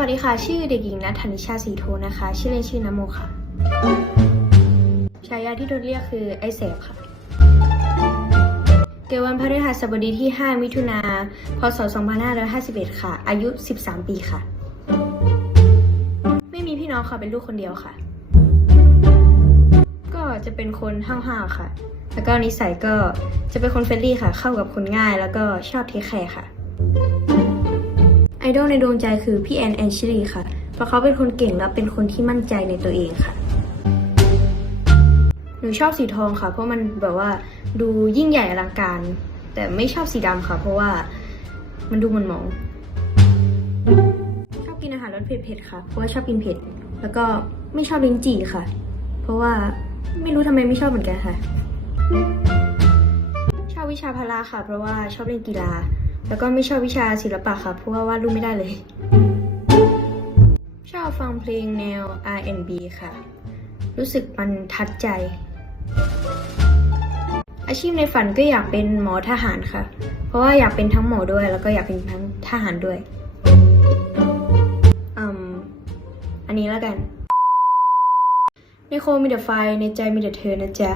วัสดีค่ะ ชื่อเด็กหญิงนัทธนิชาสีโทนะคะ ชื่อเล่นชื่อนโมค่ะฉายาที่โดนเรียกคือไอแสบค่ะ เกิดวันพฤหัสบดีที่ 5 มิถุนา พศ 2551 ค่ะ อายุ 13 ปีค่ะ ไม่มีพี่น้องค่ะ เป็นลูกคนเดียวค่ะ ก็จะเป็นคนห้าวๆค่ะ แล้วก็นิสัยก็จะเป็นคนเฟรนลี่ค่ะ เข้ากับคนง่าย แล้วก็ชอบเทคแคร์ค่ะ ดอลในดวงใจคือพี่แอนแอนชิลีค่ะ เพราะเขาเป็นคนเก่งและเป็นคนที่มั่นใจในตัวเองค่ะ หนูชอบสีทองค่ะ เพราะมันแบบว่าดูยิ่งใหญ่อลังการ แต่ไม่ชอบสีดำค่ะ เพราะว่ามันดูมันหมอง ชอบกินอาหารรสเผ็ดๆค่ะ เพราะว่าชอบกินเผ็ด แล้วก็ไม่ชอบลิ้นจี่ค่ะ เพราะว่าไม่รู้ทำไมไม่ชอบเหมือนกันค่ะ ชอบวิชาพละค่ะ เพราะว่าชอบเล่นกีฬา แล้วก็ไม่ชอบวิชาศิลปะค่ะ เพราะว่าวาดรูปไม่ได้เลย ชอบฟังเพลงแนว R&B ค่ะ รู้สึกมันทัดใจ อาชีพในฝันก็อยากเป็นหมอทหารค่ะ เพราะว่าอยากเป็นทั้งหมอด้วย แล้วก็อยากเป็นทั้งทหารด้วยอืมอันนี้แล้วกัน ในโคมีแต่ไฟในใจมีแต่เธอนะจ๊ะ